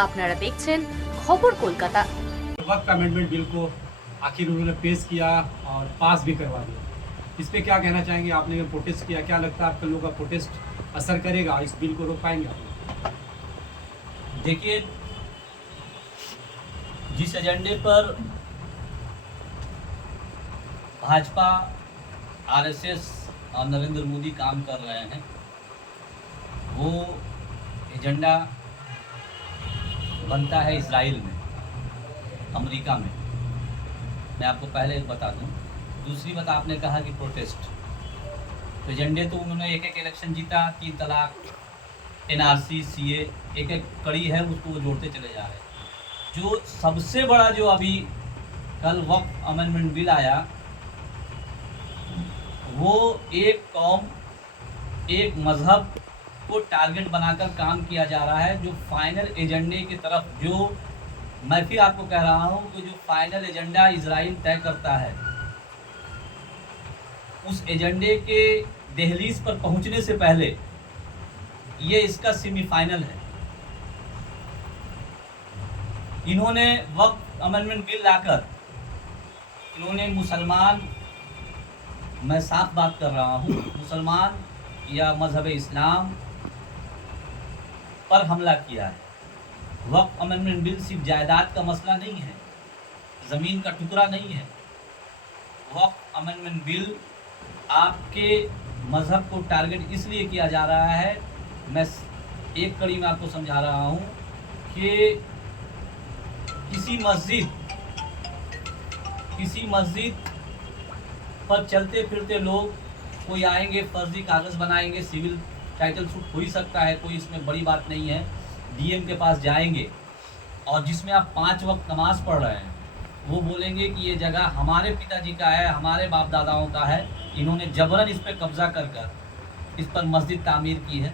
আপনারা দেখছেন খবর কলকাতা। वक्त अमेंडमेंट बिल को आखिर उन्होंने पेश किया और पास भी करवा दिया। इस पे क्या कहना चाहेंगे? आपने प्रोटेस्ट किया, क्या लगता है आपके लोगों का प्रोटेस्ट असर करेगा, इस बिल को रोक पाएंगे आप? देखिए, जिस एजेंडे पर भाजपा, आरएसएस और नरेंद्र मोदी काम कर रहे हैं, वो एजेंडा बनता है इजराइल में, अमेरिका में। मैं आपको पहले बता दूं। दूसरी बात, आपने कहा कि प्रोटेस्ट, तो एजेंडे तो उन्होंने एक एक इलेक्शन जीता, 3 तलाक, एनआरसी, सीए, एक एक कड़ी है, उसको वो जोड़ते चले जा रहे हैं। जो सबसे बड़ा जो अभी कल वक्फ अमेंडमेंट बिल आया, वो एक कौम, एक मज़हब को टारगेट बनाकर काम किया जा रहा है। जो फाइनल एजेंडे की तरफ, जो मैं फिर आपको कह रहा हूँ कि जो फाइनल एजेंडा इजराइल तय करता है, उस एजेंडे के दहलीज पर पहुंचने से पहले ये इसका सेमीफाइनल है। इन्होंने वक्फ अमेंडमेंट बिल लाकर, इन्होंने मुसलमान, मैं साफ बात कर रहा हूँ, मुसलमान या मजहब इस्लाम पर हमला किया है। वक्फ अमेंडमेंट बिल सिर्फ जायदाद का मसला नहीं है, ज़मीन का टुकड़ा नहीं है। वक्फ अमेंडमेंट बिल आपके मज़हब को टारगेट इसलिए किया जा रहा है। मैं एक कड़ी में आपको समझा रहा हूँ कि किसी मस्जिद पर चलते फिरते लोग, कोई आएंगे, फर्जी कागज़ बनाएंगे, सिविल टाइटल सूट हो ही सकता है, कोई इसमें बड़ी बात नहीं है। डीएम के पास जाएंगे और जिसमें आप 5 वक्त नमाज पढ़ रहे हैं, वो बोलेंगे कि ये जगह हमारे पिताजी का है, हमारे बाप दादाओं का है, इन्होंने जबरन इस पर कब्जा कर इस पर मस्जिद तामीर की है।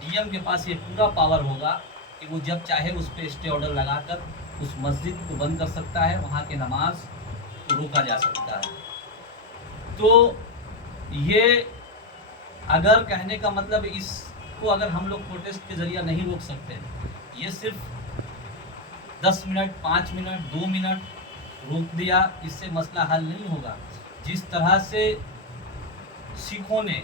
डीएम के पास ये पूरा पावर होगा कि वो जब चाहे उस पर स्टे ऑर्डर लगाकर उस मस्जिद को बंद कर सकता है, वहाँ के नमाज को रोका जा सकता है। तो ये अगर कहने का मतलब, इसको अगर हम लोग प्रोटेस्ट के ज़रिए नहीं रोक सकते, ये सिर्फ 10 मिनट, 5 मिनट, 2 मिनट रोक दिया, इससे मसला हल नहीं होगा। जिस तरह से सिखों ने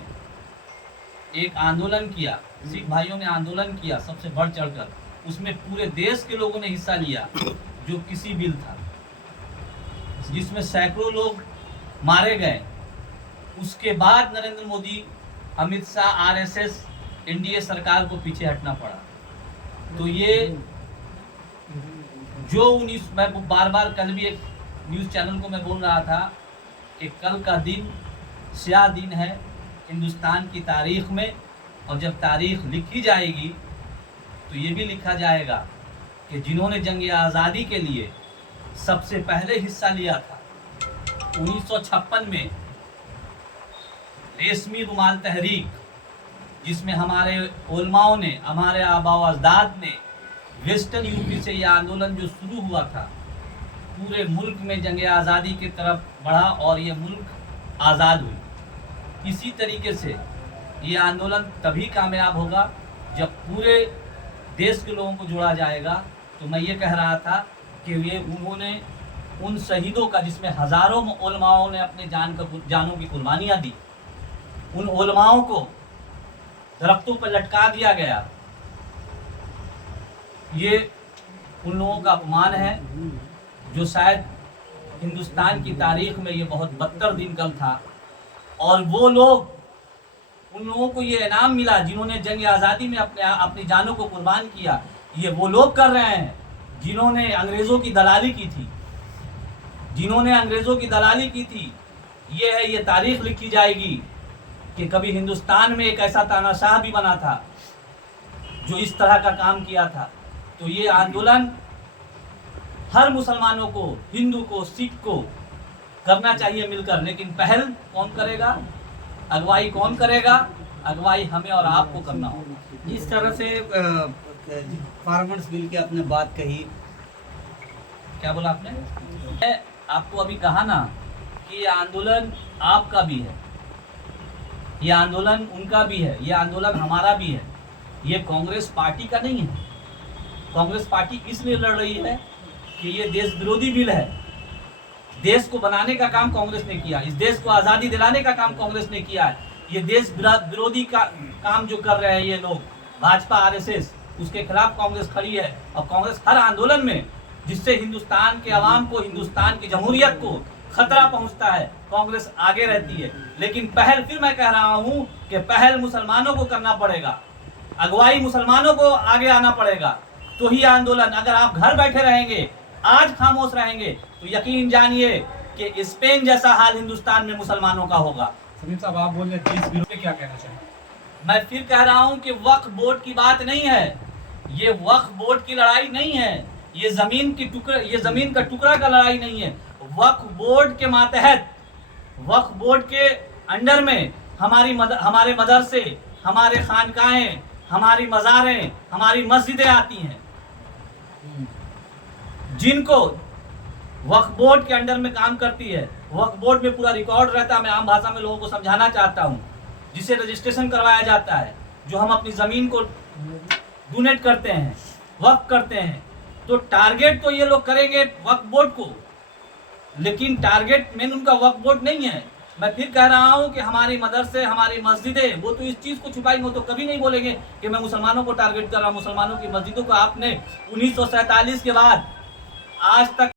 एक आंदोलन किया, सिख भाइयों ने आंदोलन किया सबसे बढ़ चढ़कर, उसमें पूरे देश के लोगों ने हिस्सा लिया। जो किसी बिल था जिसमें सैकड़ों लोग मारे गए, उसके बाद नरेंद्र मोदी, अमित शाह, आरएसएस, एनडीए सरकार को पीछे हटना पड़ा। तो ये जो 19, मैं बार बार कल भी एक न्यूज़ चैनल को मैं बोल रहा था कि कल का दिन स्याह दिन है हिंदुस्तान की तारीख में, और जब तारीख लिखी जाएगी तो ये भी लिखा जाएगा कि जिन्होंने जंग आज़ादी के लिए सबसे पहले हिस्सा लिया था 1956 में, रेशमी रुमाल तहरीक, जिसमें हमारे उलमाओं ने, हमारे आबाओ अजदाद ने, वेस्टर्न यूपी से ये आंदोलन जो शुरू हुआ था, पूरे मुल्क में जंग आज़ादी की तरफ बढ़ा और ये मुल्क आज़ाद हुई। इसी तरीके से ये आंदोलन तभी कामयाब होगा जब पूरे देश के लोगों को जोड़ा जाएगा। तो मैं ये कह रहा था कि ये उन्होंने उन शहीदों का, जिसमें हज़ारों उलमाओं ने अपने जानों की कुर्बानियाँ दी, उन उलमाओं को दरख्तों पर लटका दिया गया। ये उन लोगों का अपमान है, जो शायद हिंदुस्तान की तारीख में ये बहुत बदतर दिन कल था। और वो लोग, उन लोगों को ये इनाम मिला जिन्होंने जंग आज़ादी में अपनी जानों को कुर्बान किया। ये वो लोग कर रहे हैं जिन्होंने अंग्रेज़ों की दलाली की थी, ये है, ये तारीख लिखी जाएगी कि कभी हिंदुस्तान में एक ऐसा तानाशाह भी बना था जो इस तरह का काम किया था। तो ये आंदोलन हर मुसलमानों को, हिंदू को, सिख को करना चाहिए मिलकर। लेकिन पहल कौन करेगा, अगुवाई कौन करेगा? अगुवाई हमें और आपको करना होगा। जिस तरह से फार्मर्स बिल की आपने बात कही, क्या बोला आपने? मैं आपको अभी कहा ना कि ये आंदोलन आपका भी है, ये आंदोलन उनका भी है, ये आंदोलन हमारा भी है। ये कांग्रेस पार्टी का नहीं है, कांग्रेस पार्टी इसलिए लड़ रही है कि ये देश विरोधी बिल है। देश को बनाने का काम कांग्रेस ने किया, इस देश को आज़ादी दिलाने का काम कांग्रेस ने किया है। ये देश विरोधी का काम जो कर रहे हैं ये लोग, भाजपा आरएसएस, उसके खिलाफ कांग्रेस खड़ी है। और कांग्रेस हर आंदोलन में जिससे हिंदुस्तान के अवाम को, हिंदुस्तान की जमहूरियत को खतरा पहुंचता है, कांग्रेस आगे रहती है। लेकिन पहल, फिर मैं कह रहा हूं कि पहल मुसलमानों को करना पड़ेगा, अगुवाई मुसलमानों को आगे आना पड़ेगा, तो ही आंदोलन। अगर आप घर बैठे रहेंगे, आज खामोश रहेंगे, तो यकीन जानिए कि स्पेन जैसा हाल हिंदुस्तान में मुसलमानों का होगा। समीम साहब, आप बोल रहे हैं देश विरोधी, क्या कहना चाहेंगे? मैं फिर कह रहा हूं कि वक्फ बोर्ड की बात नहीं है, ये वक्फ बोर्ड की लड़ाई नहीं है, ये जमीन का टुकड़ा का लड़ाई नहीं है। वक्फ बोर्ड के मातहत, वक्फ बोर्ड के अंडर में हमारे मदरसे, हमारे खानकाहें, हमारी मज़ारें, हमारी मस्जिदें आती हैं, जिनको वक्फ बोर्ड के अंडर में काम करती है। वक्फ बोर्ड में पूरा रिकॉर्ड रहता है। मैं आम भाषा में लोगों को समझाना चाहता हूँ, जिसे रजिस्ट्रेशन करवाया जाता है, जो हम अपनी ज़मीन को डोनेट करते हैं, वक्फ करते हैं, तो टारगेट तो ये लोग करेंगे वक्फ बोर्ड को, लेकिन टारगेट मेन उनका वक्फ बोर्ड नहीं है। मैं फिर कह रहा हूँ कि हमारी मदरसे, हमारी मस्जिदें, वो तो इस चीज़ को छुपाएंगे, वो तो कभी नहीं बोलेंगे कि मैं मुसलमानों को टारगेट कर रहा हूँ। मुसलमानों की मस्जिदों को आपने 1947 के बाद आज तक